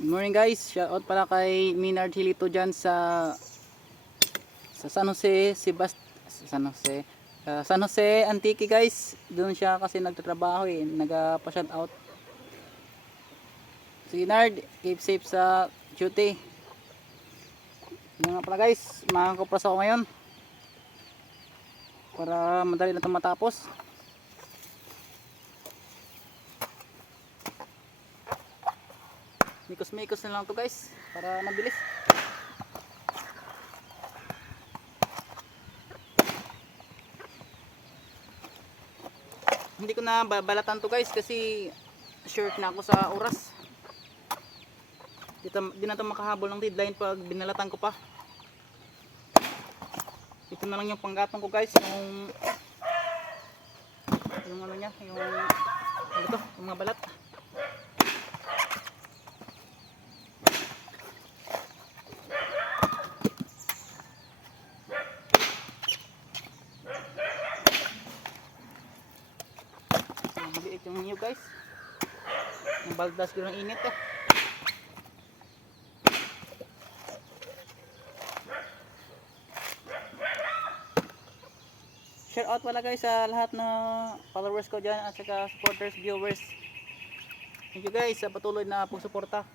Good morning guys, shoutout pala kay Minard Hilito dyan sa San Jose, San Jose Antique guys. Doon siya kasi nagtatrabaho nagpa-shoutout. Si Nard, keep safe sa duty. Yun nga pala guys, makakapras ako ngayon para madali na itong matapos. Mikos-mikos na lang to guys para mabilis. Hindi ko na babalatan to guys kasi short na ako sa oras. Di na to makahabol ng deadline pag binalatan ko pa. Ito na lang yung panggatong ko guys, yung ano niya, yung mga balat. Maliit yung niyo guys. Yung baldas ko ng init Shout out pala guys sa lahat na followers ko dyan at saka supporters, viewers. Thank you guys sa patuloy na pagsuporta.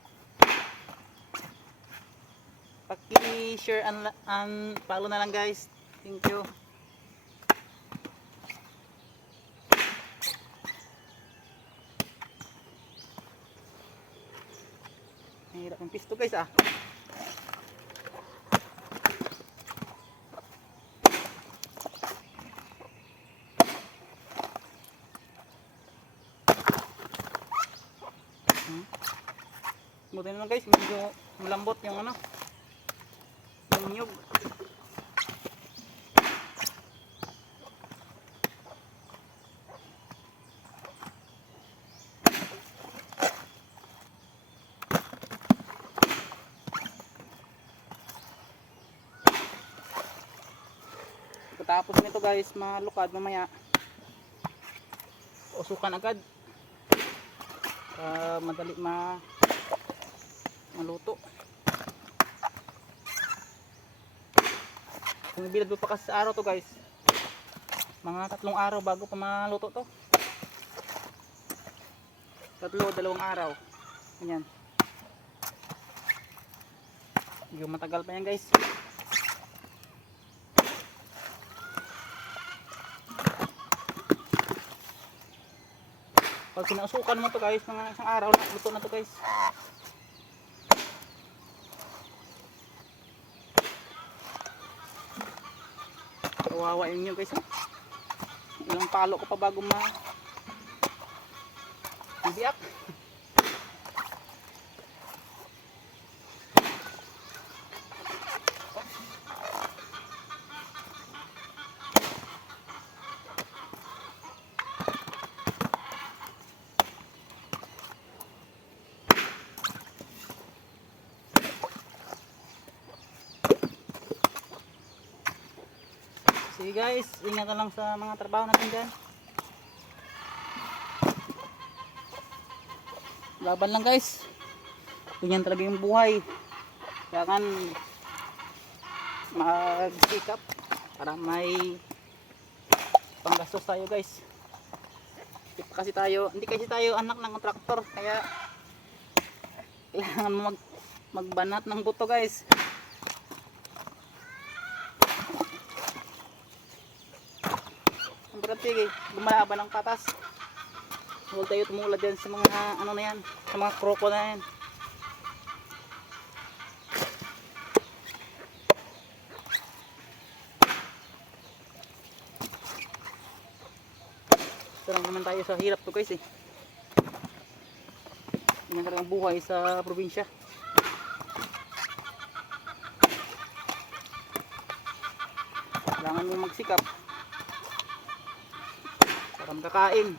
Paki-share and follow na lang guys. Thank you. Hirap yung pisto guys Buti na lang guys, medyo malambot yung yung niyog. Pagkatapos nito guys, malukad mamaya usukan agad madali maluto. Kung ibilad mo pa kasi sa araw to guys, mga 3 araw bago pa maluto to. 2 araw. Ganyan. Yung matagal pa yan guys. Pag sinausukan mo to guys, mga 1 araw na luto na to guys. Kawawa yun guys Ilang palo ko pa bago biyak. Sige guys, ingat lang sa mga trabaho natin dyan. Laban lang guys. Ganyan talaga yung buhay. Kailangan mag-sikap para may panggastos tayo guys. Hindi kasi tayo anak ng kontraktor, kaya kailangan magbanat ng buto guys. Sige, gumalaban ng patas. Huwag tayo tumulad yan sa mga na yan, sa mga kroko na yan. Sarang naman tayo sa hirap to guys Yan talagang buhay sa probinsya. Kailangan mo magsikap para makakain.